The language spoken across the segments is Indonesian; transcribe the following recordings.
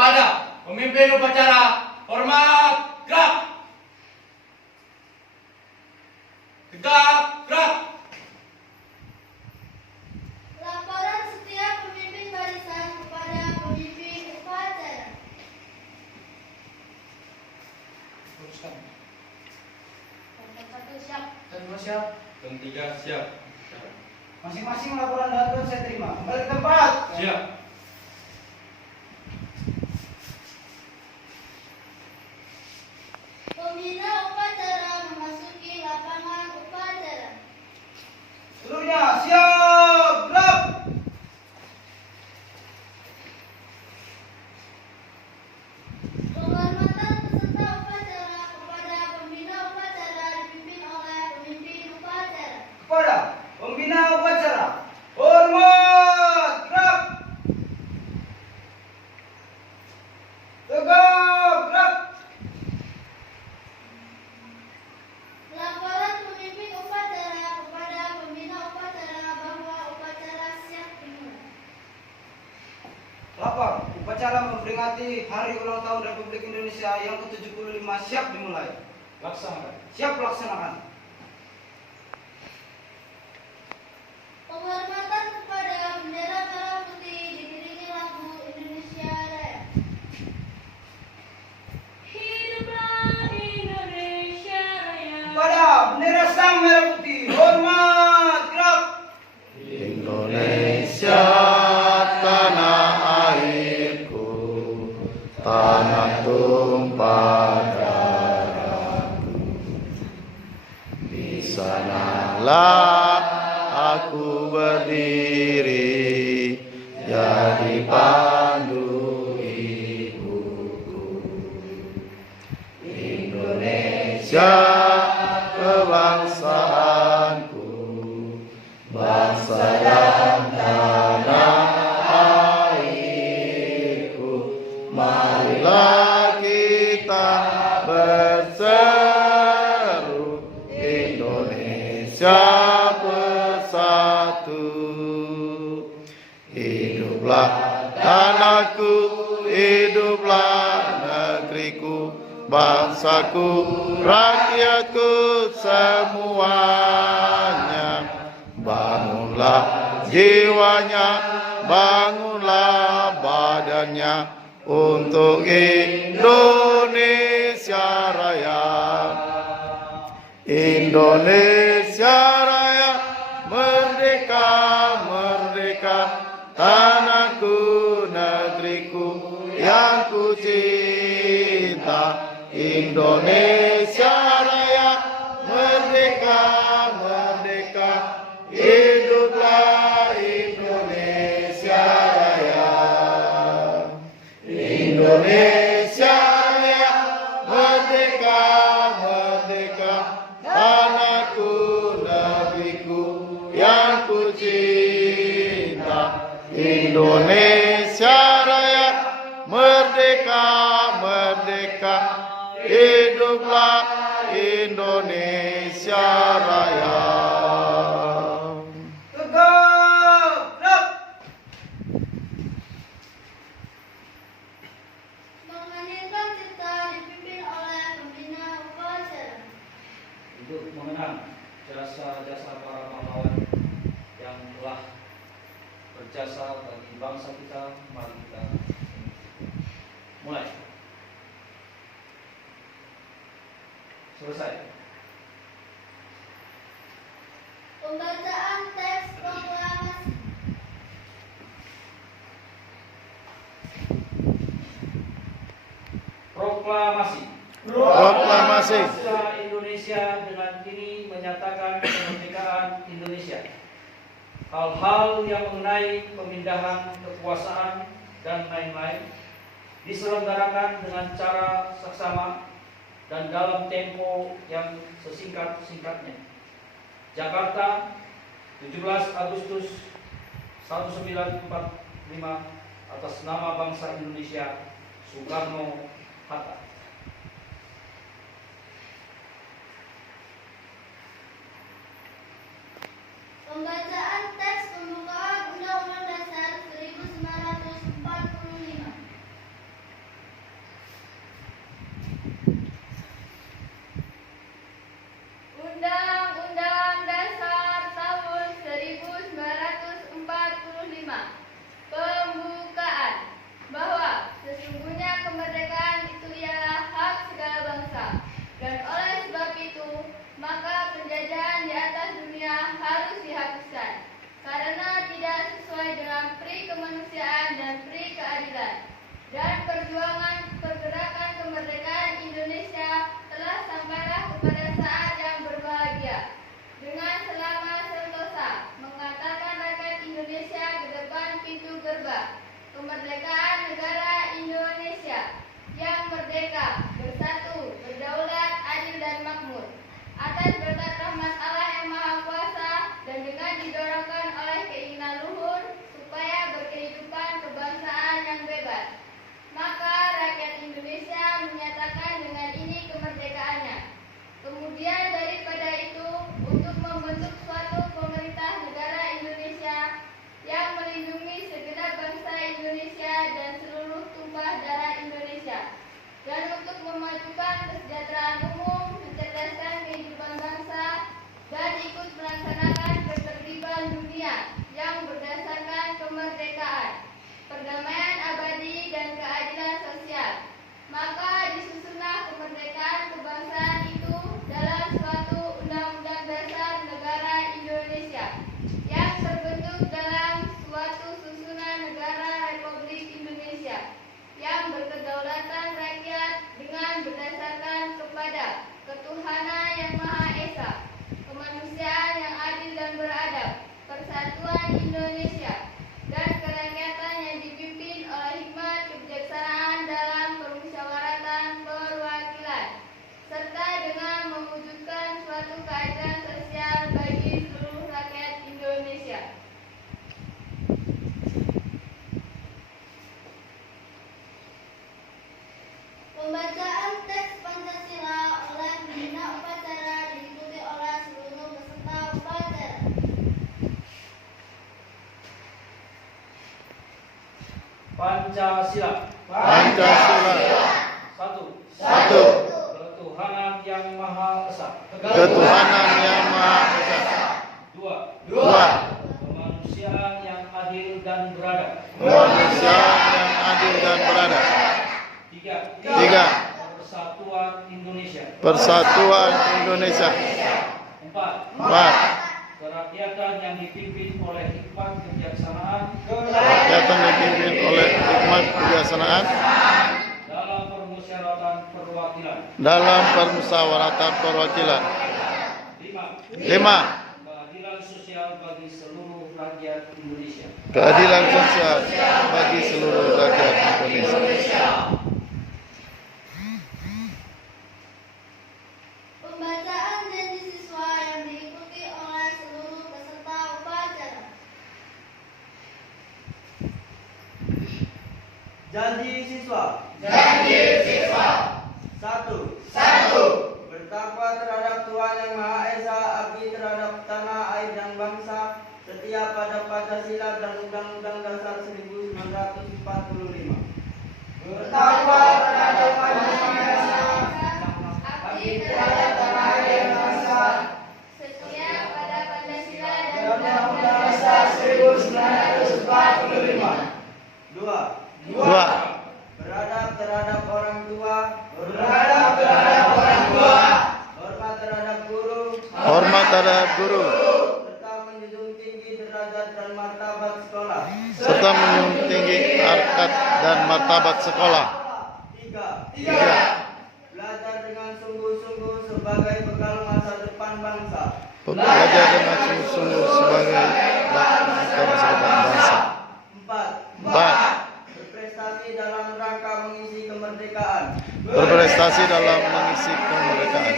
kepada pemimpin upacara, hormat, gerak. Tegak, gerak. Laporan setiap pemimpin barisan kepada pemimpin upacara. Teruskan. Yang satu siap. Dan dua siap. Yang tiga siap. Masing-masing laporan dan saya terima. Kembali ke tempat. Siap. Pembina upacara memasuki lapangan upacara. Seluruhnya siap, gerak. Penghormatan peserta upacara kepada pembina upacara dipimpin oleh pemimpin upacara. Kepada pembina upacara, hormat, gerak. Tegak, gerak. Laporan pemimpin upacara kepada pembina upacara bahwa upacara siap dimulai. Lapor, upacara memperingati Hari Ulang Tahun Republik Indonesia yang ke-75 siap dimulai. Laksanakan. Siap laksanakan. Penghormatan kepada bendera merah putih diiringi lagu Indonesia Raya. Hiduplah Indonesia Raya. Kepada bendera sang merah putih, hormat, gerak. Indonesia tanah airku, tanah tumpah darahku. Di sanalah aku berdiri, jadi pandu ibuku. Indonesia kebangsaanku, bangsa dan tanah airku. Marilah kita berseru, Indonesia bersatu. Hiduplah tanahku, hiduplah negeriku, bangsaku, rakyatku semuanya. Bangunlah jiwanya, bangunlah badannya untuk Indonesia Raya. Indonesia Raya, merdeka, merdeka, tanahku, negeriku yang ku cinta. Indonesia Raya, merdeka, merdeka, hiduplah Indonesia Raya. Indonesia Raya, merdeka, merdeka, tanahku, negeriku yang ku cinta. Indonesia Raya, merdeka, merdeka, hiduplah Indonesia Raya. Tegak, gerak. Menyanyikan cipta dipimpin oleh pembina upacara. Untuk mengenang jasa-jasa para pahlawan yang telah berjasa bagi bangsa kita, mari kita mulai. Selesai. Pembacaan teks proklamasi. Proklamasi. Proklamasi. Bangsa Indonesia dengan ini menyatakan kemerdekaan Indonesia. Hal-hal yang mengenai pemindahan kekuasaan dan lain-lain diselenggarakan dengan cara saksama dan dalam tempo yang sesingkat-singkatnya. Jakarta, 17 Agustus 1945, atas nama bangsa Indonesia, Soekarno-Hatta. Pembacaan teks pembukaan Undang-Undang Dasar 1945. kemerdekaan negara Indonesia yang merdeka, bersatu, berdaulat, adil dan makmur. Atas berkat rahmat Allah yang Maha Kuasa dan dengan didorongkan oleh keinginan luhur supaya berkehidupan kebangsaan yang bebas, maka rakyat Indonesia menyatakan dengan ini kemerdekaannya. Kemudian daripada itu, untuk membentuk suatu pemerintah negara Indonesia yang melindungi segenap bangsa Indonesia dan seluruh tumpah darah Indonesia, dan untuk memajukan kesejahteraan umum, mencerdaskan kehidupan bangsa, dan ikut melaksanakan ketertiban dunia yang berdasarkan kemerdekaan, perdamaian abadi, dan keadilan sosial. Maka disusunlah kemerdekaan kebangsaan itu dalam suatu undang-undang dasar negara Indonesia yang terbentuk dalam suatu susunan negara Republik Indonesia yang berkedaulatan rakyat dengan berdasarkan kepada ketuhanan yang Maha Esa, kemanusiaan yang adil dan beradab, persatuan Indonesia, dan kerakyatan yang dipimpin oleh hikmat kebijaksanaan dalam permusyawaratan perwakilan, serta dengan mewujudkan suatu keadilan sosial bagi seluruh rakyat Indonesia. Pembacaan teks Pancasila oleh pembina upacara diikuti oleh seluruh peserta upacara. Pancasila. Pancasila. Satu. Satu. Ketuhanan yang Maha Esa. Ketuhanan yang Maha Esa. Dua. Dua. Kemanusiaan yang adil dan beradab. Kemanusiaan yang adil dan beradab. Tiga. Tiga. Persatuan Indonesia. Persatuan Indonesia. Empat. Empat. Kerakyatan yang dipimpin oleh hikmat kebijaksanaan Kerakyatan dipimpin oleh hikmat kebijaksanaan dalam permusyawaratan perwakilan. dalam permusyawaratan perwakilan. Lima. Lima. Keadilan sosial bagi seluruh rakyat Indonesia. Keadilan sosial bagi seluruh rakyat Indonesia. Pembacaan janji siswa yang diikuti oleh seluruh peserta upacara. Janji siswa. Satu. Bertakwa terhadap Tuhan Yang Maha Esa, abdi terhadap tanah, air, dan bangsa, setia pada Pancasila dan Undang-Undang Dasar 1945. Bertakwa terhadap Pancasila, Abdi terhadap tanah air dan bangsa, setia pada Pancasila dan Undang-Undang Dasar 1945. Dua. Dua. Beradab terhadap orang tua. Hormat terhadap guru. Hormat terhadap guru Serta menjunjung tinggi derajat dan martabat sekolah. serta menjunjung tinggi harkat dan martabat sekolah. Tiga. Tiga. Belajar dengan sungguh-sungguh sebagai bekal masa depan bangsa. Belajar dengan sungguh-sungguh sebagai bekal masa depan bangsa. Empat. Empat. Berprestasi dalam rangka mengisi kemerdekaan. Berprestasi dalam mengisi kemerdekaan.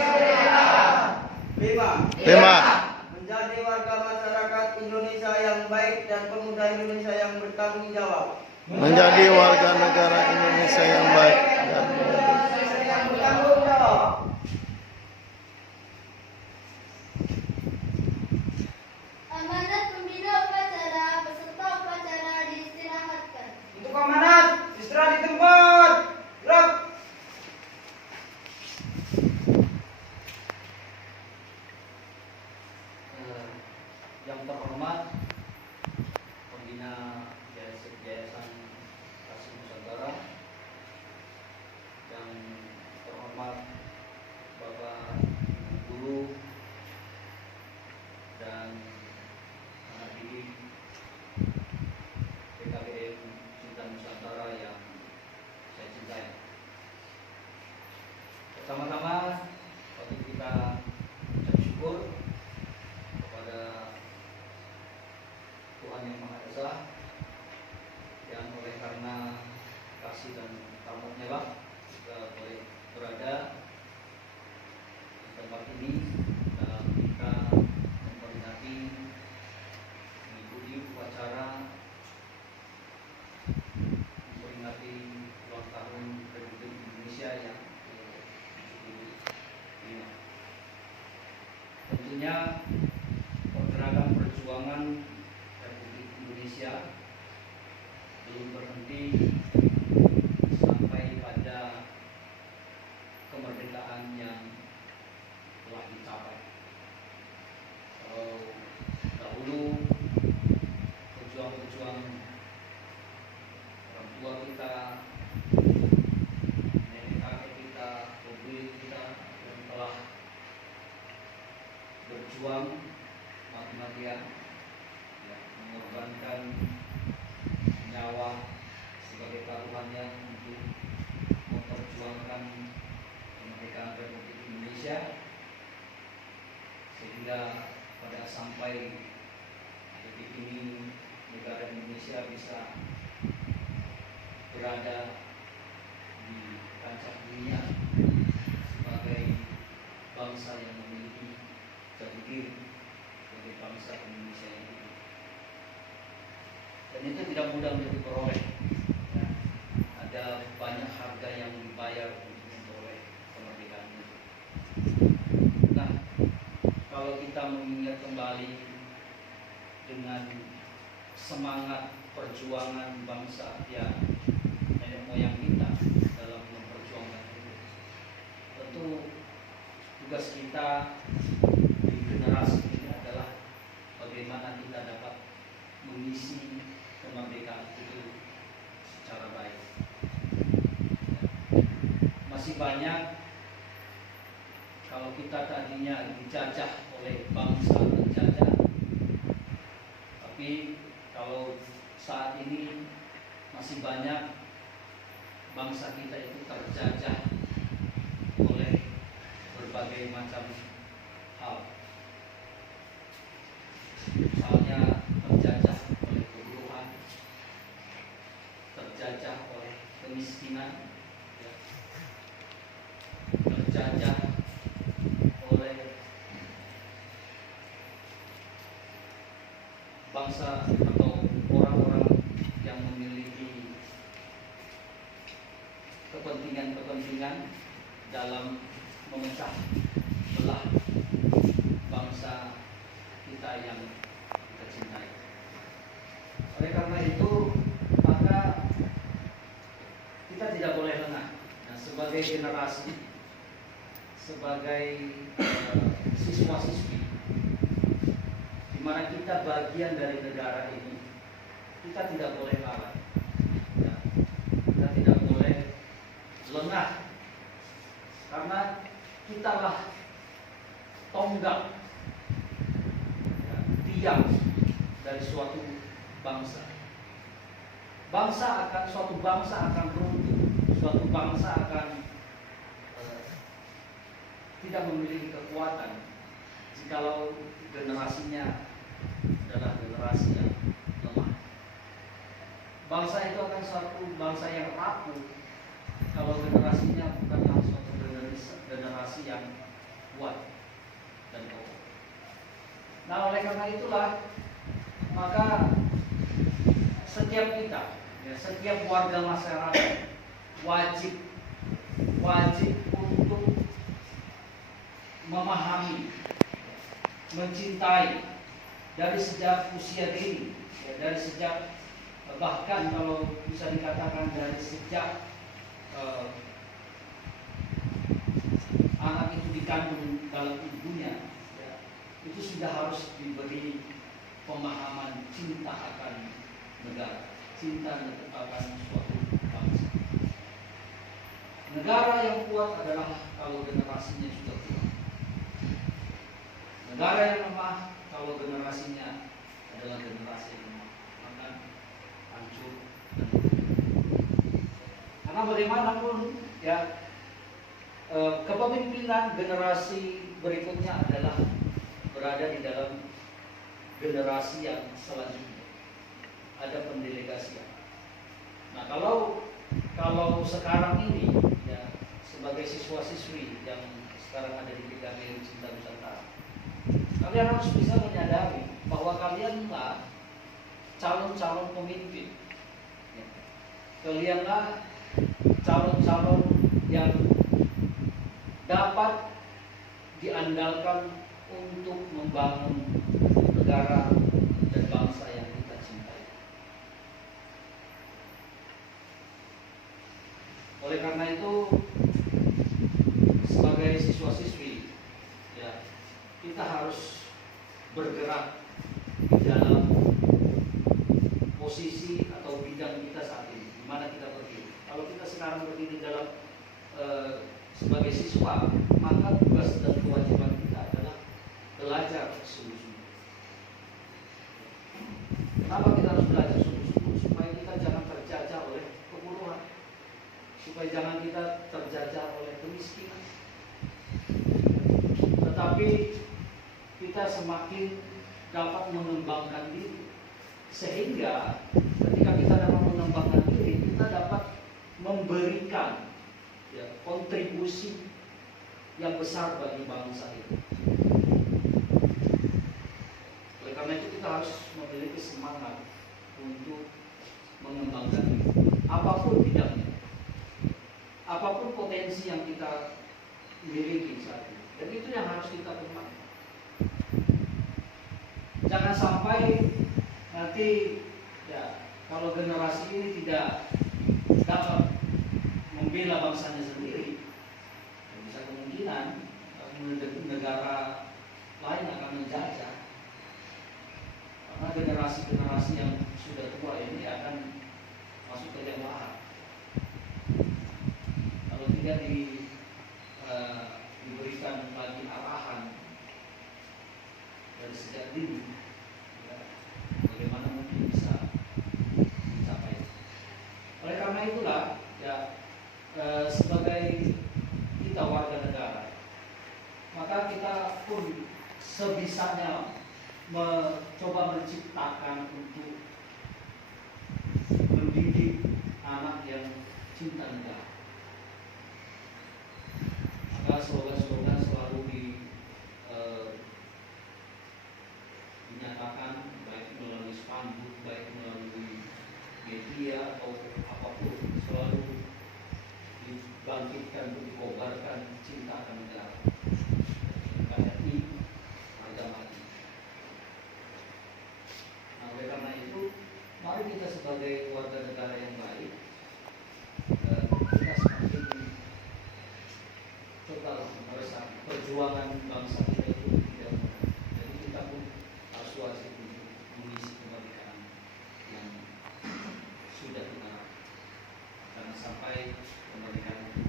Lima. Lima. Menjadi warga masyarakat Indonesia yang baik dan pemuda Indonesia yang bertanggung jawab. Menjadi warga negara Indonesia yang baik dan Amanat pembina upacara, peserta upacara diistirahatkan. Untuk amanat, istirahat di tempat. Gerak. Yang terhormat pembina Yayasan Kasih Nusantara, yang terhormat Bapak Ibu Guru dan anak didik PKBM Cinta Nusantara yang saya cintai. Pertama-tama bagi kita ucap syukur kepada Tuhan Yang Maha Esa yang oleh karena kasih dan karunia lah kita boleh berada di tempat ini dalam kita memperingati mengikuti upacara memperingati ulang tahun Republik Indonesia yang ke-75. Tentunya pergerakan perjuangan Republik Indonesia belum berhenti sampai pada kemerdekaan yang telah dicapai. Kalau dahulu pejuang-pejuang orang tua kita, nenek kakek kita, ibu kita yang telah berjuang mati-matian, ya, mengorbankan nyawa sebagai taruhannya untuk memperjuangkan kemerdekaan Republik Indonesia, sehingga pada sampai detik ini negara Indonesia bisa berada di kancah dunia sebagai bangsa yang memiliki jati diri sebagai bangsa Indonesia yang hidup. Dan itu tidak mudah untuk diperoleh. Ya, ada banyak harga yang dibayar untuk memperoleh kemerdekaan itu. Nah, kalau kita mengingat kembali dengan semangat perjuangan bangsa ya nenek moyang kita dalam memperjuangkan itu, tentu tugas kita di generasi ini adalah bagaimana kita dapat mengisi kemerdekaan itu secara baik. Masih banyak, kalau kita tadinya dijajah oleh bangsa penjajah, tapi kalau saat ini masih banyak bangsa kita itu terjajah oleh berbagai macam hal. Misalnya terjajah oleh keburukan, terjajah oleh kemiskinan, ya, terjajah oleh bangsa atau orang-orang yang memiliki kepentingan-kepentingan dalam memecah belah bangsa kita yang kita cintai. Oleh karena itu, maka kita tidak boleh lengah. Nah, sebagai generasi, sebagai siswa-siswi, di mana kita bagian dari negara ini, kita tidak boleh kalah. Ya, kita tidak boleh lengah, karena kitalah tonggak, ya, tiang dari suatu bangsa. Suatu bangsa akan runtuh, suatu bangsa akan tidak memiliki kekuatan jikalau generasinya adalah generasi yang lemah. Bangsa itu akan suatu bangsa yang rapuh kalau generasinya bukanlah suatu generasi yang kuat dan kokoh. Nah, oleh karena itulah maka setiap kita, ya, setiap warga masyarakat wajib untuk memahami, mencintai dari sejak usia dini, ya, dari sejak bahkan kalau bisa dikatakan dari sejak anak itu dikandung dalam ibunya, ya, itu sudah harus diberi pemahaman cinta akan negara, cinta akan suatu bangsa. Negara yang kuat adalah kalau generasinya sudah kuat. Negara yang lemah kalau generasinya adalah generasi yang lemah, maka hancur dan karena bagaimanapun, ya, kepemimpinan generasi berikutnya adalah berada di dalam generasi yang selanjutnya. Ada pendelegasian. Nah, kalau kalau sekarang ini ya sebagai siswa-siswi yang sekarang ada di PKB Cinta Nusantara, kalian harus bisa menyadari bahwa kalianlah calon-calon pemimpin. Ya. Kalianlah calon-calon yang dapat diandalkan untuk membangun negara dan bangsa yang kita cintai. Oleh karena itu, sebagai siswa-siswi, ya, kita harus bergerak di dalam posisi atau bidang kita saat ini, di mana kita berdiri. Kalau kita sekarang berdiri dalam sebagai siswa, maka tugas dan kewajiban kita adalah belajar sungguh-sungguh. Kenapa kita harus belajar sungguh-sungguh? Supaya kita jangan terjajah oleh kebodohan, supaya jangan kita terjajah oleh kemiskinan. Tetapi kita semakin dapat mengembangkan diri, sehingga ketika kita dapat mengembangkan diri, kita dapat memberikan ya, kontribusi yang besar bagi bangsa ini. Oleh karena itu kita harus memiliki semangat untuk mengembangkan diri, apapun bidangnya, apapun potensi yang kita miliki saat ini. Dan itu yang harus kita kembangkan. Jangan sampai nanti ya kalau generasi ini tidak dapat membela bangsanya sendiri, bisa kemungkinan negara lain akan menjajah. Karena generasi-generasi yang sudah tua ini akan masuk ke liang lahat. Kalau tidak diberikan lagi arahan dari sejak dini, ya, bagaimana mungkin bisa mencapai. Oleh karena itulah, ya, sebagai kita warga negara, maka kita pun sebisanya mencoba menciptakan untuk mendidik anak yang cinta negara. Maka slogan-slogan selalu dinyatakan, baik melalui spanduk, baik melalui media atau apapun, selalu dibangkitkan, dikobarkan cinta akan negara. NKRI harga mati. Nah, oleh karena itu, mari kita sebagai warga negara yang baik, kita semakin total meresap perjuangan bangsa kita itu tidak mudah. Jadi kita pun harus wajib untuk mengisi kemerdekaan yang sudah kita raih. Jangan sampai kemerdekaan itu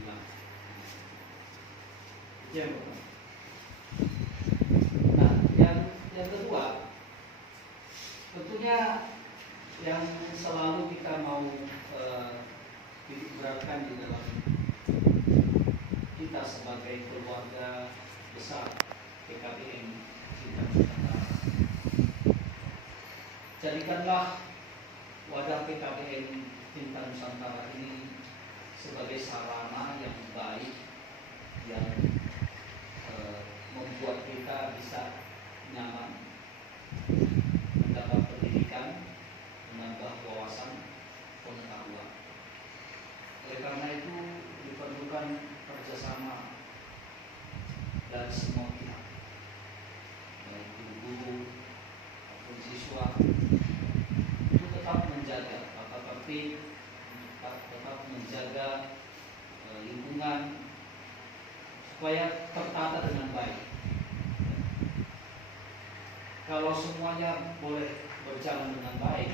hilang. Itu yang pertama. Nah, yang kedua, tentunya yang selalu kita mau beratkan di dalam kita sebagai keluarga besar PKBM Cinta Nusantara. Jadikanlah wadah PKBM Cinta Nusantara ini sebagai sarana yang baik yang membuat kita bisa nyaman, mendapat pendidikan, menambah wawasan pengetahuan. Oleh karena itu diperlukan kerjasama dari semua pihak, baik guru-guru maupun siswa, untuk tetap menjaga tata tertib, tetap menjaga lingkungan supaya tertata dengan baik. Kalau semuanya boleh berjalan dengan baik,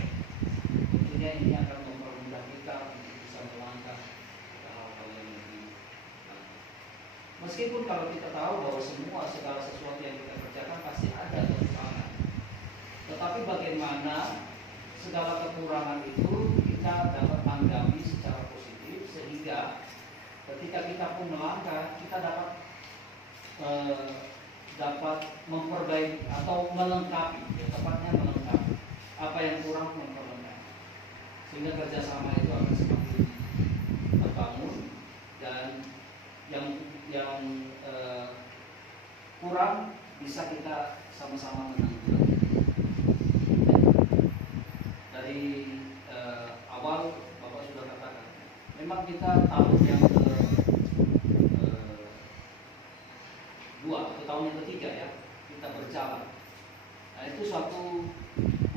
tentunya ini akan mempermudah kita untuk bisa melangkah ke hal-hal yang lebih baik. Meskipun kalau kita tahu bahwa segala sesuatu yang kita kerjakan pasti ada kekurangan, tetapi bagaimana segala kekurangan itu kita dapat tanggapi secara positif, sehingga ketika kita pun melangkah, kita dapat memperbaiki atau melengkapi, ya, tepatnya melengkapi apa yang kurang, memperlengkapi. sehingga kerjasama itu akan semakin terbangun, dan yang kurang bisa kita sama-sama menanggulangi. Dari awal Bapak sudah katakan, memang kita tahun yang kedua atau tahun yang ketiga ya kita berjalan. Nah itu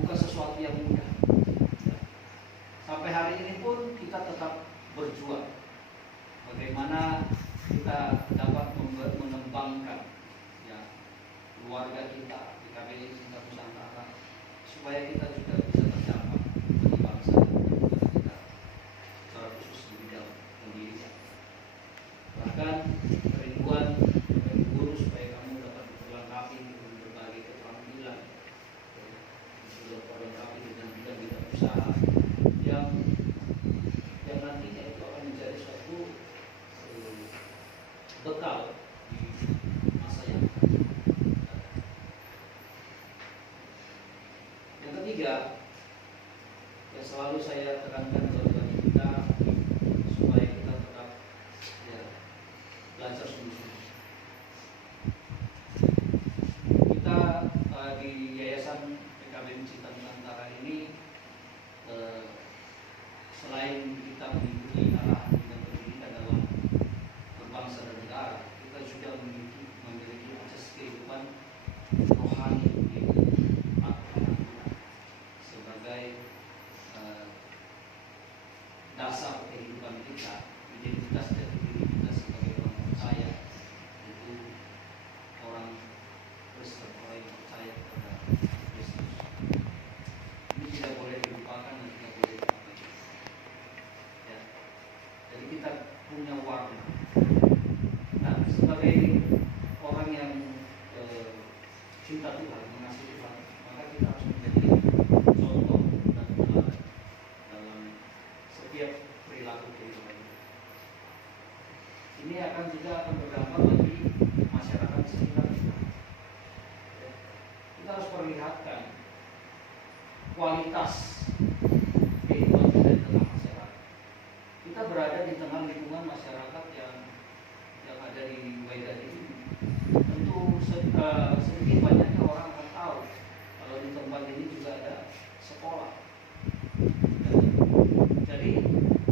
bukan sesuatu yang mudah. Sampai hari ini pun kita tetap berjuang. Bagaimana kita dapat mengembangkan ya keluarga kita di KBRI Cinta Nusantara supaya kita juga bisa terdampak bagi bangsa dan negara kita, secara khusus di bidang pendidikan. Bahkan kerinduan dari guru supaya kamu dapat diperlengkapi dengan berbagai keterampilan, sudah terlengkapi dengan bidang-bidang usaha yang nantinya itu akan menjadi suatu bekal di masa yang akan datang. Yang ketiga, yang selalu saya tekankan bagi kita supaya kita tetap ya, belajar sungguh-sungguh. Kita di Yayasan PKBM Cinta Nusantara ini selain kita mengikuti arahan bidang pendidikan dalam berbangsa dan negara, kita juga memiliki akses kehidupan rohani yaitu Al-Quran sebagai dasar kehidupan kita, identitas dari diri kita sebagai orang percaya, yaitu orang Kristen, orang yang percaya kepada Kristus. Ini tidak boleh dilupakan dan tidak boleh dilupakan. Ya. Jadi kita punya warna. Nah, sebagai orang yang cinta Tuhan, mengasihi Tuhan, maka kita harus menjadi contoh dan teladan dalam setiap perilaku kehidupan kita. Ini akan juga akan berdampak bagi masyarakat sekitar kita. Ya. Kita harus perlihatkan kualitas kehidupan kita di tengah masyarakat. Kita berada di tengah lingkungan masyarakat yang ada di Waidan ini. Tentu sedikit banyaknya orang akan tahu kalau di tempat ini juga ada sekolah. Jadi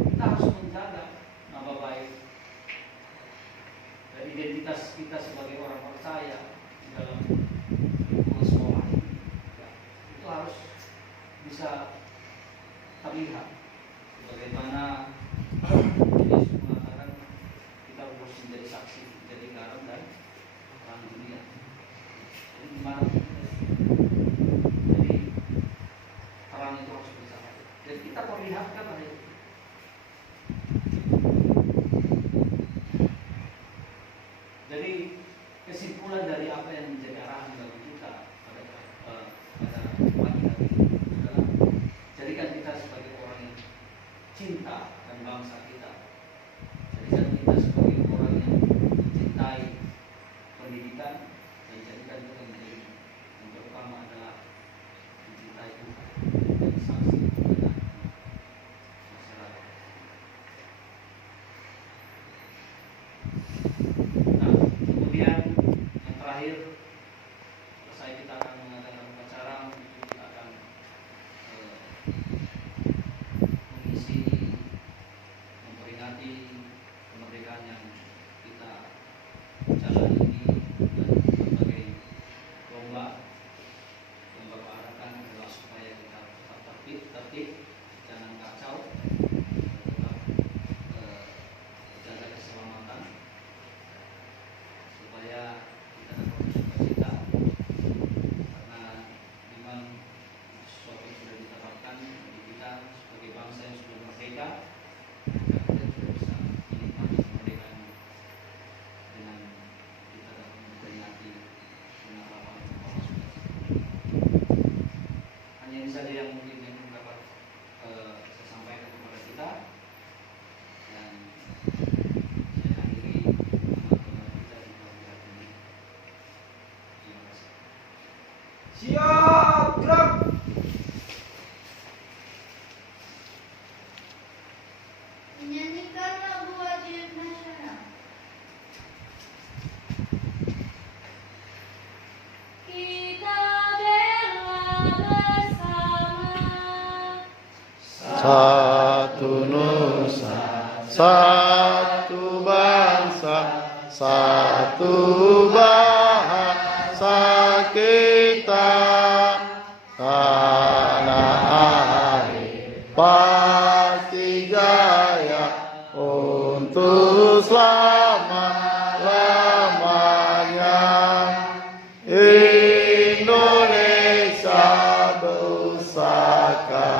kita harus menjaga nama baik dan identitas kita sebagai orang percaya di dalam lingkungan sekolah ini. Ya, itu harus bisa terlihat sebagaimana Yesus mengatakan kita harus menjadi saksi, menjadi garam dan terang dunia. Jadi gimana? Jadi terang itu harus bisa. Jadi kita perlihatkan hal itu. Jadi kesimpulan dari apa yang menjadi arahan bagi kita pada pagi hari ini adalah jadikan kita sebagai orang yang cinta dan bangsa kita. Jadikan kita sebagai orang yang mencintai pendidikan, dan jadikan kita menjadi yang pertama adalah mencintai Tuhan dan saksi kepada masyarakat. Nah, kemudian yang terakhir, selesai kita akan mengadakan upacara, kita akan mengisi, memperingati kemerdekaan yang kita jalani ini dan berbagai lomba yang Bapak harapkan adalah supaya kita tetap tertib, jangan kacau, tetap jaga keselamatan supaya kita dapat bersukacita, karena memang sesuatu yang sudah ditetapkan bagi kita sebagai bangsa yang sudah merdeka. Kita sudah bisa menikmati kemerdekaan dengan kita dapat memperingati dengan lapang Allah SWT. Hanya ini saja yang mungkin yang dapat saya sampaikan kepada kita, dan saya akhiri teman-teman kita di pagi hari ini. Terima kasih. Siap, gerak. Menyanyikan lagu wajib nasional. Kita bela bersama. Satu nusa, satu bangsa, satu bahasa kita, tanah air pasti jaya untuk selama-lamanya. Indonesia pusaka,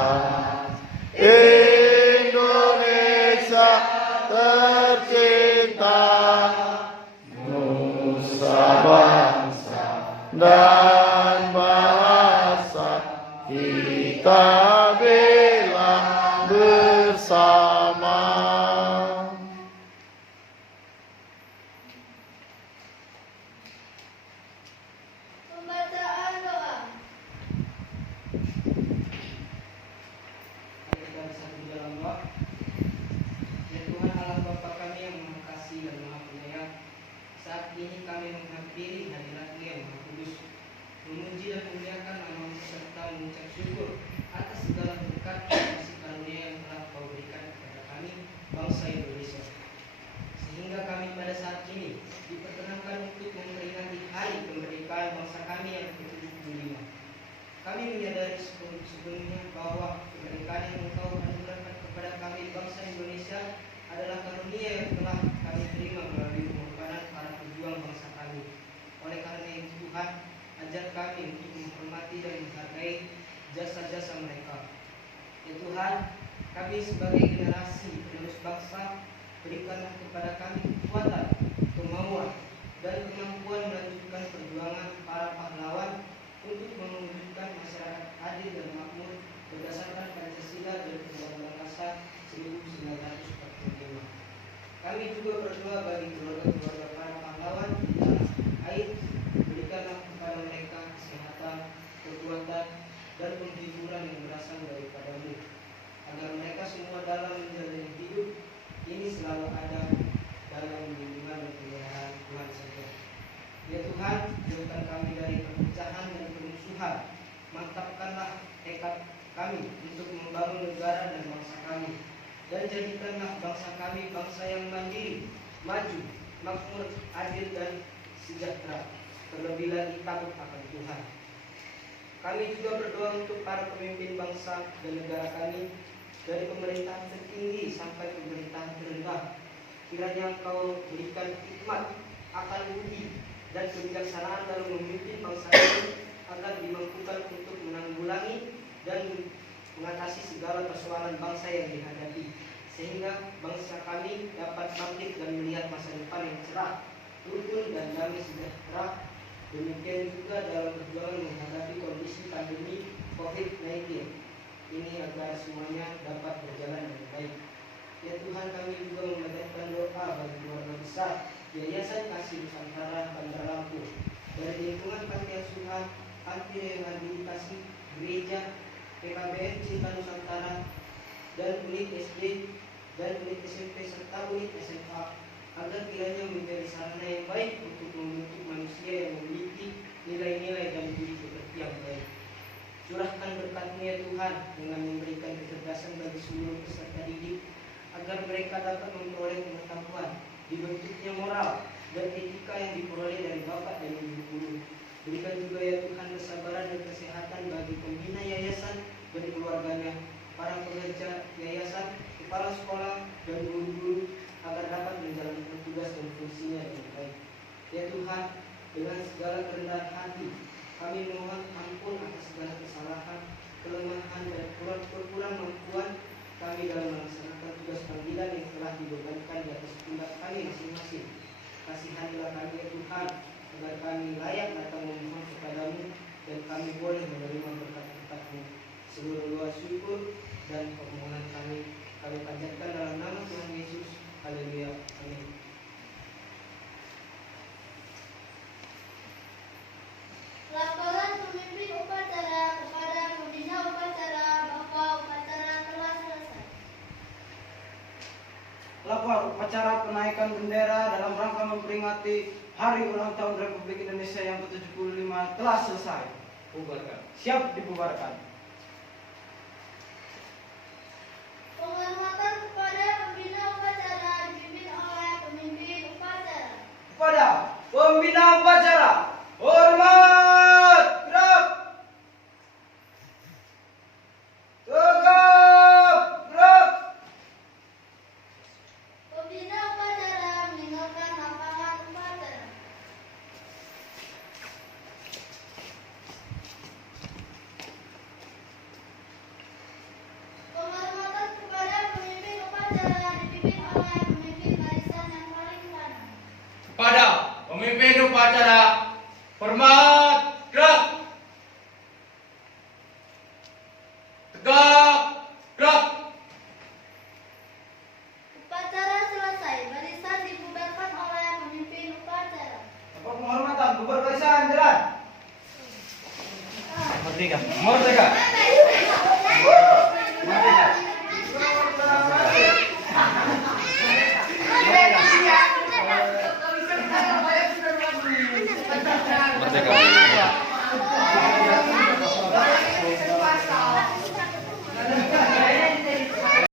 Indonesia tercinta, nusa bangsa dan bahasa kita bela bersama. Pembacaan doa. Mari kita bersatu dalam doa. Ya Tuhan Allah Bapa kami yang Maha Kasih dan Maha Penyayang, saat ini kami menghampiri hadirat-Mu yang Maha Kudus, memuji dan memuliakan nama-Mu serta mengucap syukur atas segala berkat dan kasih karunia yang telah Kau berikan kepada kami, bangsa Indonesia. Sehingga kami pada saat ini diperkenankan untuk memperingati hari kemerdekaan bangsa kami yang ke-75. Kami menyadari sepenuhnya bahwa kemerdekaan yang Engkau anugerahkan kepada kami bangsa Indonesia adalah karunia yang telah kami terima melalui pengorbanan para pejuang bangsa kami. Oleh karena itu Tuhan, ajar kami untuk menghormati dan menghargai jasa-jasa mereka. Ya Tuhan, kami sebagai generasi penerus bangsa, berikanlah kepada kami kekuatan, kemauan, dan kemampuan melanjutkan perjuangan para pahlawan untuk mewujudkan masyarakat adil dan makmur berdasarkan Pancasila dan Undang-Undang Dasar 1945. Kami juga berdoa bagi keluarga-keluarga para pahlawan di tanah air, berikanlah kepada mereka kesehatan, kekuatan, dan penghiburan yang berasal daripada-Mu, agar mereka semua dalam menjalani hidup ini selalu ada dalam lindungan dan pemeliharaan Tuhan saja. Ya Tuhan, jauhkan kami dari perpecahan dan permusuhan. Mantapkanlah tekad kami untuk membangun negara dan bangsa kami, dan jadikanlah bangsa kami bangsa yang mandiri, maju, makmur, adil, dan sejahtera. Terlebih lagi takut akan Tuhan. Kami juga berdoa untuk para pemimpin bangsa dan negara kami, dari pemerintahan tertinggi sampai pemerintahan terendah. Kiranya Engkau berikan hikmat, akal budi, dan kebijaksanaan dalam memimpin bangsa ini, agar dimampukan untuk menanggulangi dan mengatasi segala persoalan bangsa yang dihadapi, sehingga bangsa kami dapat bangkit dan melihat masa depan yang cerah, rukun, dan damai sejahtera. Demikian juga dalam perjuangan menghadapi kondisi pandemi COVID-19 ini, agar semuanya dapat berjalan dengan baik. Ya Tuhan, kami juga memanjatkan doa bagi keluarga besar Yayasan Kasih Nusantara Bandar Lampung, dari lingkungan panti asuhan, panti rehabilitasi, gereja, PKBM Cinta Nusantara, dan unit SD dan unit SMP serta unit SMA, agar kiranya menjadi sarana yang baik untuk membentuk manusia yang memiliki nilai-nilai dan budi pekerti yang baik. Curahkan berkat-Mu ya Tuhan, dengan memberikan kecerdasan bagi seluruh peserta didik, agar mereka dapat memperoleh pengetahuan, dibentuknya moral dan etika yang diperoleh dari bapak dan ibu guru. Berikan juga ya Tuhan kesabaran dan kesehatan bagi pembina yayasan dan keluarganya, para pekerja yayasan, kepala sekolah, dan guru-guru, agar dapat menjalankan tugas dan fungsinya dengan baik. Ya Tuhan, dengan segala kerendahan hati, kami mohon ampun atas segala kesalahan, kelemahan, dan kurang mampuan kami dalam melaksanakan tugas panggilan yang telah dibebankan di atas pundak kami masing-masing. Kasihanilah kami ya Tuhan, agar kami layak datang memohon kepadamu, dan kami boleh menerima berkat-berkat-Mu. Seluruh doa syukur dan permohonan kami panjatkan dalam nama Tuhan Yesus. Haleluya. Amin. Laporan pemimpin upacara kepada pembina upacara, Bapak upacara telah selesai. bahwa upacara penaikan bendera dalam rangka memperingati Hari Ulang Tahun Republik Indonesia yang ke-75 telah selesai. Bubarkan. Siap dibubarkan.